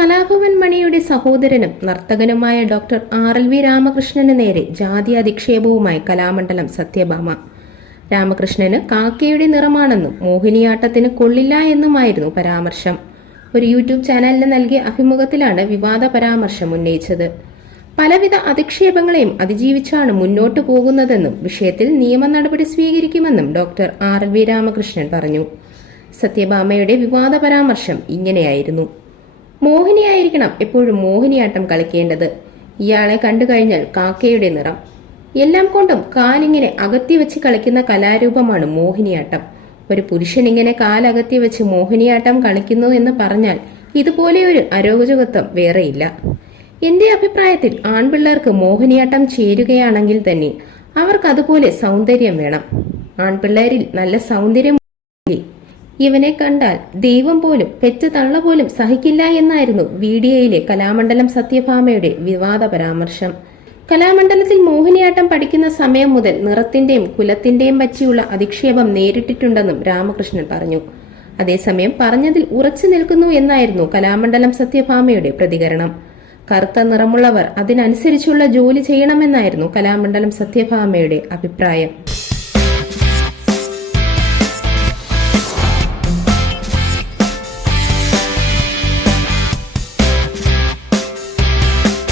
കലാഭവൻ മണിയുടെ സഹോദരനും നർത്തകനുമായ doctor RLV Ramakrishnan നേരെ ജാതി അധിക്ഷേപവുമായി കലാമണ്ഡലം സത്യഭാമ. രാമകൃഷ്ണന് കാക്കയുടെ നിറമാണെന്നും മോഹിനിയാട്ടത്തിന് കൊള്ളില്ല എന്നുമായിരുന്നു പരാമർശം. ഒരു യൂട്യൂബ് ചാനലിന് നൽകിയ അഭിമുഖത്തിലാണ് വിവാദ പരാമർശം ഉന്നയിച്ചത്. പലവിധ അധിക്ഷേപങ്ങളെയും അതിജീവിച്ചാണ് മുന്നോട്ടു പോകുന്നതെന്നും വിഷയത്തിൽ നിയമ നടപടി സ്വീകരിക്കുമെന്നും ഡോക്ടർ RLV രാമകൃഷ്ണൻ പറഞ്ഞു. സത്യഭാമയുടെ വിവാദ പരാമർശം ഇങ്ങനെയായിരുന്നു: മോഹിനിയായിരിക്കണം എപ്പോഴും മോഹിനിയാട്ടം കളിക്കേണ്ടത്. ഇയാളെ കണ്ടു കഴിഞ്ഞാൽ കാക്കയുടെ നിറം. എല്ലാം കൊണ്ടും കാലിങ്ങനെ അകത്തി വെച്ച് കളിക്കുന്ന കലാരൂപമാണ് മോഹിനിയാട്ടം. ഒരു പുരുഷൻ ഇങ്ങനെ കാലകത്തി വെച്ച് മോഹിനിയാട്ടം കളിക്കുന്നു എന്ന് പറഞ്ഞാൽ ഇതുപോലെ ഒരു അരോചകത്വം വേറെയില്ല. എന്റെ അഭിപ്രായത്തിൽ ആൺപിള്ളേർക്ക് മോഹിനിയാട്ടം ചേരുകയാണെങ്കിൽ തന്നെ അവർക്ക് അതുപോലെ സൗന്ദര്യം വേണം. ആൺപിള്ളേരിൽ നല്ല സൗന്ദര്യം ഇവനെ കണ്ടാൽ ദൈവം പോലും പെറ്റ തള്ള പോലും സഹിക്കില്ല എന്നായിരുന്നു വീഡിയോയിലെ കലാമണ്ഡലം സത്യഭാമയുടെ വിവാദ പരാമർശം. കലാമണ്ഡലത്തിൽ മോഹിനിയാട്ടം പഠിക്കുന്ന സമയം മുതൽ നിറത്തിന്റെയും കുലത്തിന്റെയും പറ്റിയുള്ള അധിക്ഷേപം നേരിട്ടിട്ടുണ്ടെന്നും രാമകൃഷ്ണൻ പറഞ്ഞു. അതേസമയം പറഞ്ഞതിൽ ഉറച്ചു നിൽക്കുന്നു എന്നായിരുന്നു കലാമണ്ഡലം സത്യഭാമയുടെ പ്രതികരണം. കറുത്ത നിറമുള്ളവർ അതിനനുസരിച്ചുള്ള ജോലി ചെയ്യണമെന്നായിരുന്നു കലാമണ്ഡലം സത്യഭാമയുടെ അഭിപ്രായം.